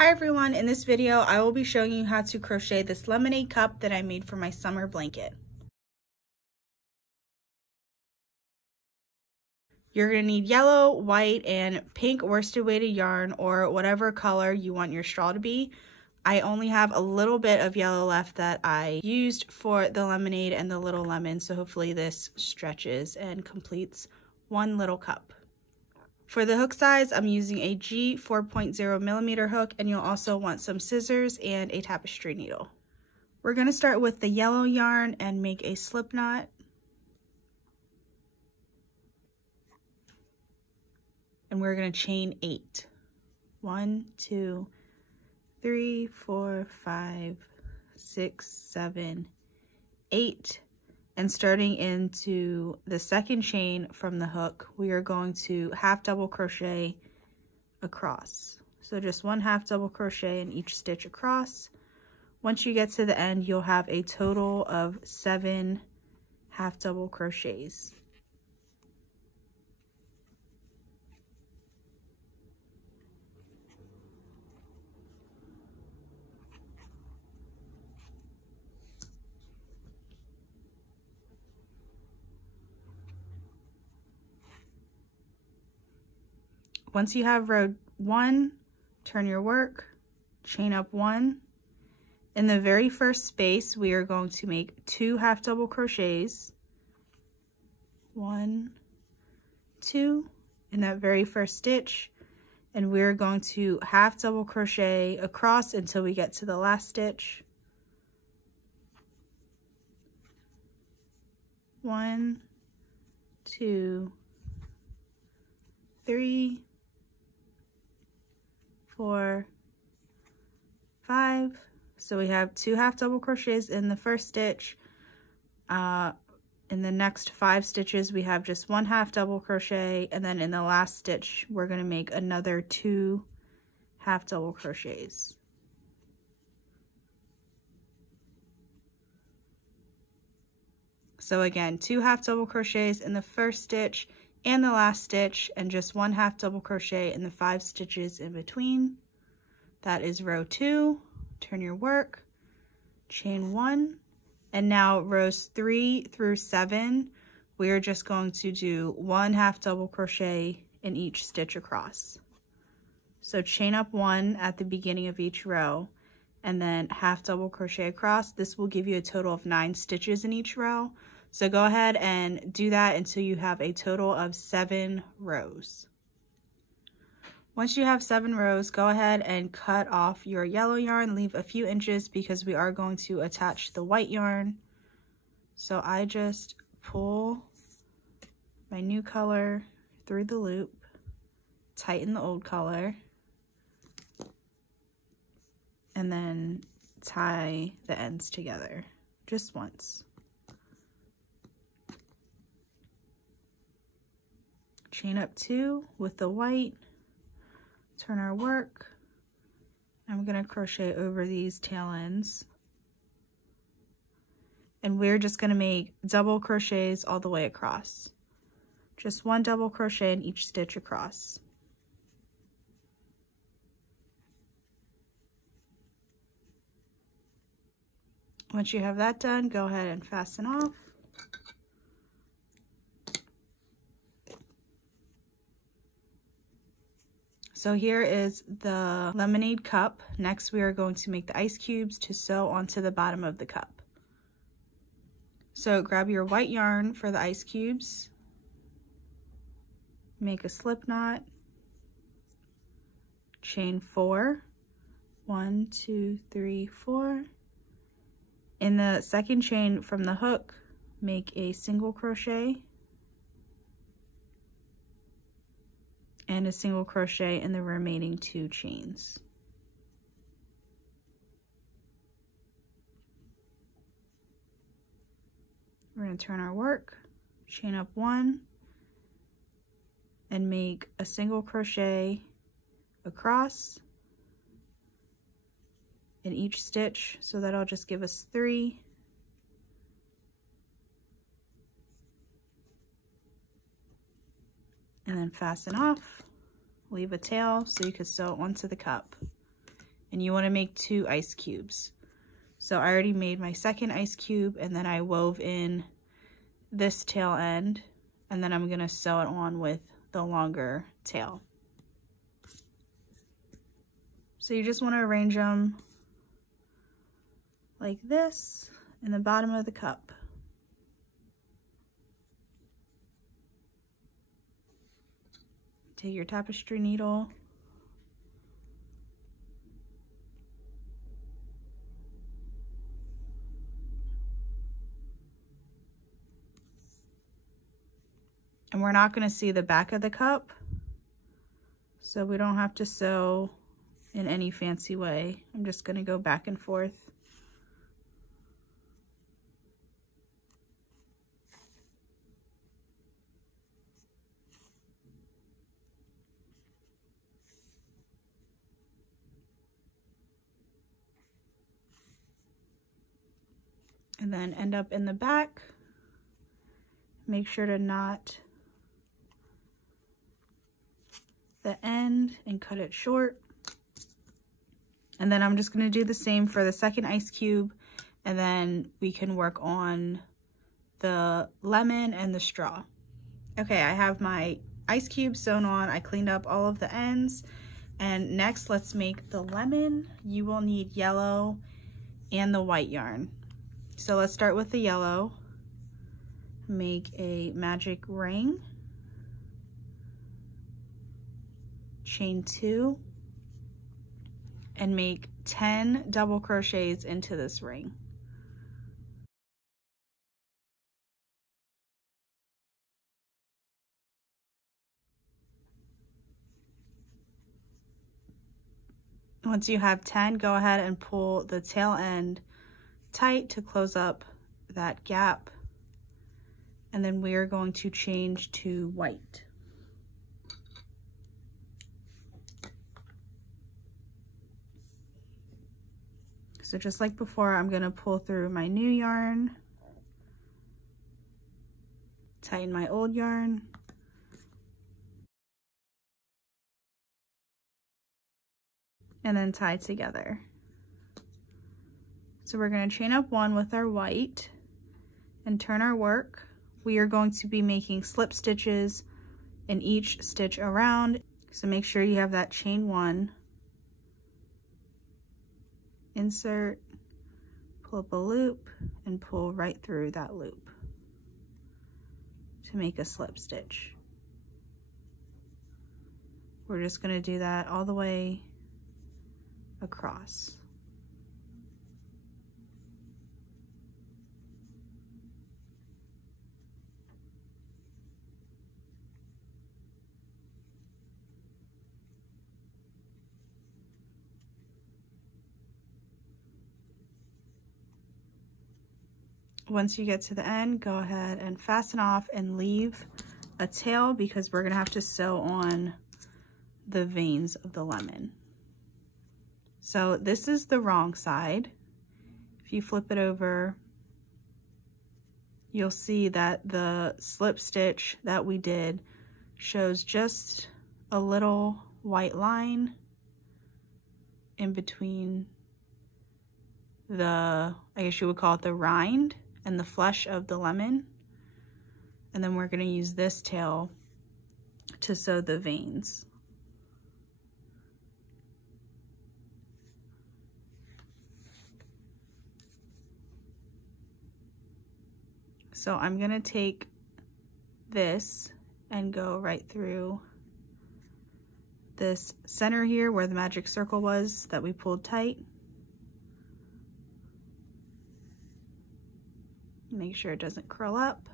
Hi everyone, in this video I will be showing you how to crochet this lemonade cup that I made for my summer blanket. You're going to need yellow, white, and pink worsted weighted yarn or whatever color you want your straw to be. I only have a little bit of yellow left that I used for the lemonade and the little lemon, so hopefully this stretches and completes one little cup. For the hook size, I'm using a G 4.0 millimeter hook, and you'll also want some scissors and a tapestry needle. We're going to start with the yellow yarn and make a slip knot. And we're going to chain 8. 1, 2, 3, 4, 5, 6, 7, 8. And starting into the second chain from the hook, we are going to half double crochet across. So just one half double crochet in each stitch across. Once you get to the end, you'll have a total of 7 half double crochets. Once you have row 1, turn your work, chain up 1. In the very first space, we are going to make 2 half double crochets. 1, 2 in that very first stitch, and we're going to half double crochet across until we get to the last stitch. 1, 2, 3, 4, 5. So we have 2 half double crochets in the first stitch. In the next 5 stitches, we have just 1 half double crochet, and then in the last stitch, we're going to make another 2 half double crochets. So again, 2 half double crochets in the first stitch and the last stitch, and just 1 half double crochet in the 5 stitches in between. That is row 2. Turn your work, chain 1, and now rows 3 through 7, we are just going to do 1 half double crochet in each stitch across. So chain up 1 at the beginning of each row, and then half double crochet across. This will give you a total of 9 stitches in each row. So go ahead and do that until you have a total of 7 rows. Once you have 7 rows, go ahead and cut off your yellow yarn. Leave a few inches because we are going to attach the white yarn. So I just pull my new color through the loop, tighten the old color, and then tie the ends together just once. Chain up 2 with the white, turn our work. I'm going to crochet over these tail ends, and we're just going to make double crochets all the way across. Just 1 double crochet in each stitch across. Once you have that done, go ahead and fasten off. So here is the lemonade cup. Next, we are going to make the ice cubes to sew onto the bottom of the cup. So grab your white yarn for the ice cubes, make a slip knot, chain 4, 1, 2, 3, 4. In the second chain from the hook, make a single crochet, and a single crochet in the remaining 2 chains. We're going to turn our work, chain up 1, and make a single crochet across in each stitch, so that'll just give us 3. And then fasten off, leave a tail so you can sew onto the cup. and you want to make 2 ice cubes. So I already made my second ice cube, and then I wove in this tail end, and then I'm going to sew it on with the longer tail. So you just want to arrange them like this in the bottom of the cup. Take your tapestry needle, and we're not going to see the back of the cup, so we don't have to sew in any fancy way. I'm just going to go back and forth. And then end up in the back. Make sure to knot the end and cut it short. And then I'm just going to do the same for the second ice cube, and then we can work on the lemon and the straw. Okay, I have my ice cube sewn on. I cleaned up all of the ends, and next let's make the lemon. You will need yellow and the white yarn. So let's start with the yellow. Make a magic ring, chain 2, and make 10 double crochets into this ring. Once you have 10, go ahead and pull the tail end tight to close up that gap, and then we are going to change to white. So just like before, I'm going to pull through my new yarn, tighten my old yarn, and then tie together. So we're going to chain up 1 with our white and turn our work. We are going to be making slip stitches in each stitch around. So make sure you have that chain 1. Insert, pull up a loop, and pull right through that loop to make a slip stitch. We're just going to do that all the way across. Once you get to the end, go ahead and fasten off and leave a tail, because we're going to have to sew on the veins of the lemon. So this is the wrong side. If you flip it over, you'll see that the slip stitch that we did shows just a little white line in between the, I guess you would call it the rind and the flesh of the lemon. And then we're going to use this tail to sew the veins. So I'm going to take this and go right through this center here where the magic circle was that we pulled tight. Make sure it doesn't curl up.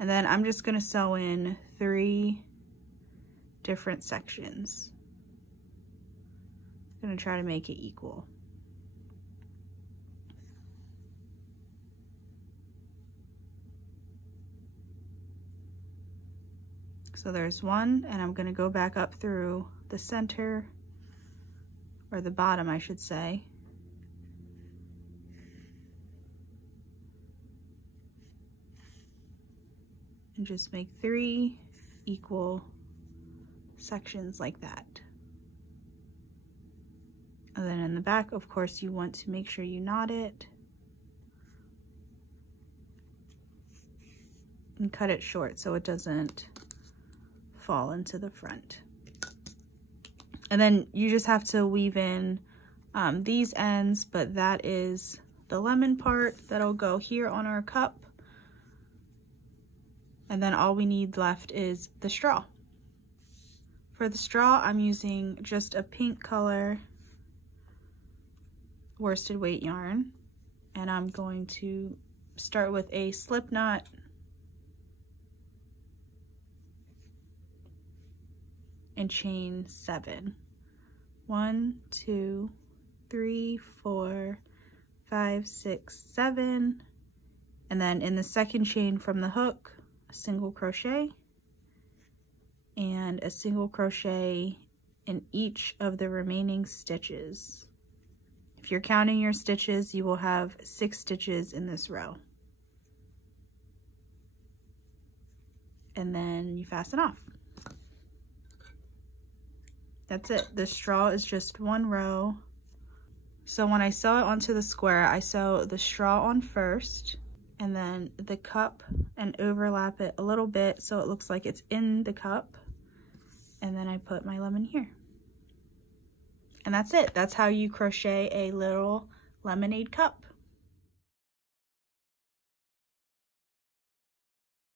And then I'm just going to sew in 3 different sections. I'm going to try to make it equal. So there's 1, and I'm going to go back up through the center, or the bottom I should say. And just make 3 equal sections like that. And then in the back, of course, you want to make sure you knot it and cut it short so it doesn't fall into the front. And then you just have to weave in these ends, but that is the lemon part that'll go here on our cup. And then all we need left is the straw. For the straw, I'm using just a pink color worsted weight yarn, and I'm going to start with a slip knot and chain 7. 1, 2, 3, 4, 5, 6, 7, and then in the second chain from the hook, a single crochet and a single crochet in each of the remaining stitches. If you're counting your stitches, you will have 6 stitches in this row. And then you fasten off. That's it. The straw is just 1 row. So when I sew it onto the square, I sew the straw on first, and then the cup, and overlap it a little bit so it looks like it's in the cup. And then I put my lemon here. And that's it. That's how you crochet a little lemonade cup.